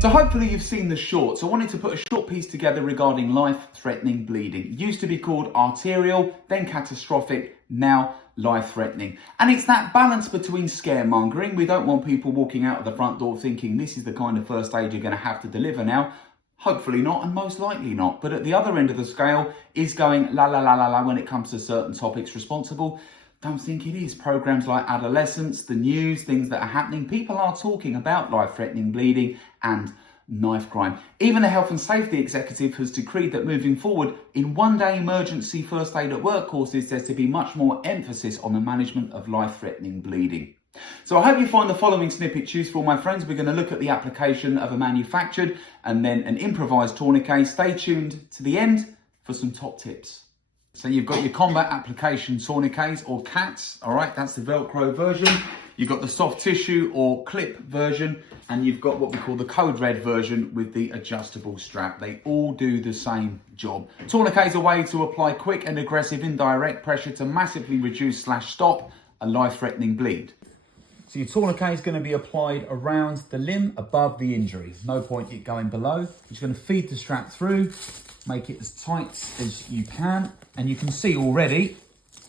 So hopefully you've seen the shorts. I wanted to put a short piece together regarding life-threatening bleeding. It used to be called arterial, then catastrophic, now life-threatening. And it's that balance between scaremongering. We don't want people walking out of the front door thinking this is the kind of first aid you're going to have to deliver now. Hopefully not, and most likely not. But at the other end of the scale is going la la la la la when it comes to certain topics responsible. Don't think it is. Programs like adolescence, the news, things that are happening. People are talking about life-threatening bleeding and knife crime. Even the Health and Safety Executive has decreed that moving forward in one-day emergency first aid at work courses, there's to be much more emphasis on the management of life-threatening bleeding. So I hope you find the following snippets useful, my friends. We're going to look at the application of a manufactured and then an improvised tourniquet. Stay tuned to the end for some top tips. So you've got your combat application tourniquets or CATs, all right, that's the Velcro version. You've got the soft tissue or clip version, and you've got what we call the code red version with the adjustable strap. They all do the same job. Tourniquet is a way to apply quick and aggressive indirect pressure to massively reduce / stop a life-threatening bleed. So your tourniquet is going to be applied around the limb above the injury. No point it going below. You're just going to feed the strap through, make it as tight as you can. And you can see already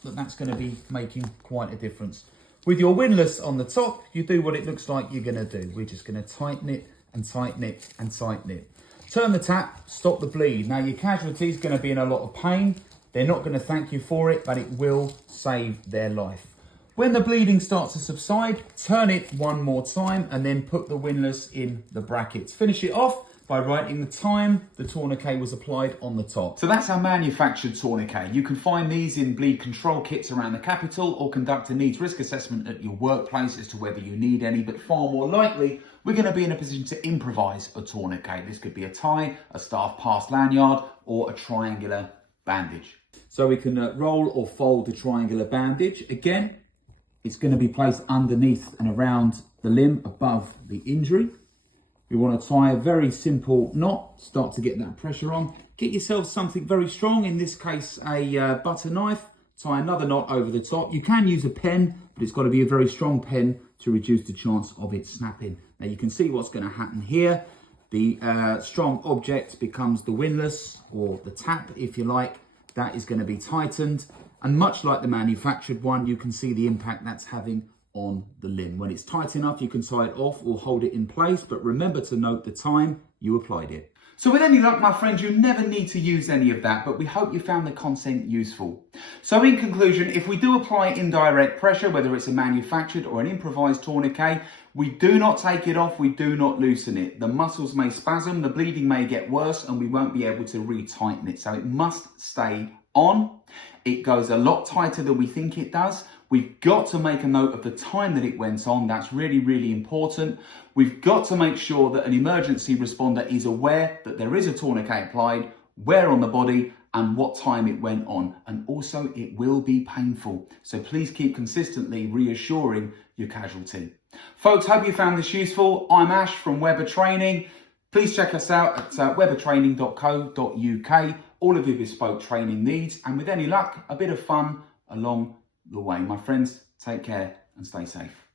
that that's going to be making quite a difference. With your windlass on the top, you do what it looks like you're going to do. We're just going to tighten it and tighten it and tighten it. Turn the tap, stop the bleed. Now your casualty is going to be in a lot of pain. They're not going to thank you for it, but it will save their life. When the bleeding starts to subside, turn it one more time and then put the windlass in the brackets. Finish it off by writing the time the tourniquet was applied on the top. So that's our manufactured tourniquet. You can find these in bleed control kits around the capital or conduct a needs risk assessment at your workplace as to whether you need any, but far more likely, we're going to be in a position to improvise a tourniquet. This could be a tie, a staff pass lanyard, or a triangular bandage. So we can roll or fold the triangular bandage. Again, it's going to be placed underneath and around the limb above the injury. We want to tie a very simple knot, start to get that pressure on. Get yourself something very strong, in this case a butter knife, tie another knot over the top. You can use a pen, but it's got to be a very strong pen to reduce the chance of it snapping. Now you can see what's going to happen here. The strong object becomes the windlass, or the tap if you like. That is going to be tightened, and much like the manufactured one, you can see the impact that's having on the limb. When it's tight enough, you can tie it off or hold it in place, but remember to note the time you applied it. So with any luck, my friends, you never need to use any of that, but we hope you found the content useful. So in conclusion, if we do apply indirect pressure, whether it's a manufactured or an improvised tourniquet, we do not take it off, we do not loosen it. The muscles may spasm, the bleeding may get worse, and we won't be able to re-tighten it. So it must stay on. It goes a lot tighter than we think it does. We've got to make a note of the time that it went on. That's really, really important. We've got to make sure that an emergency responder is aware that there is a tourniquet applied, where on the body, and what time it went on. And also, it will be painful. So please keep consistently reassuring your casualty. Folks, hope you found this useful. I'm Ash from Weber Training. Please check us out at webertraining.co.uk. All of your bespoke training needs, and with any luck, a bit of fun along the way. My friends, take care and stay safe.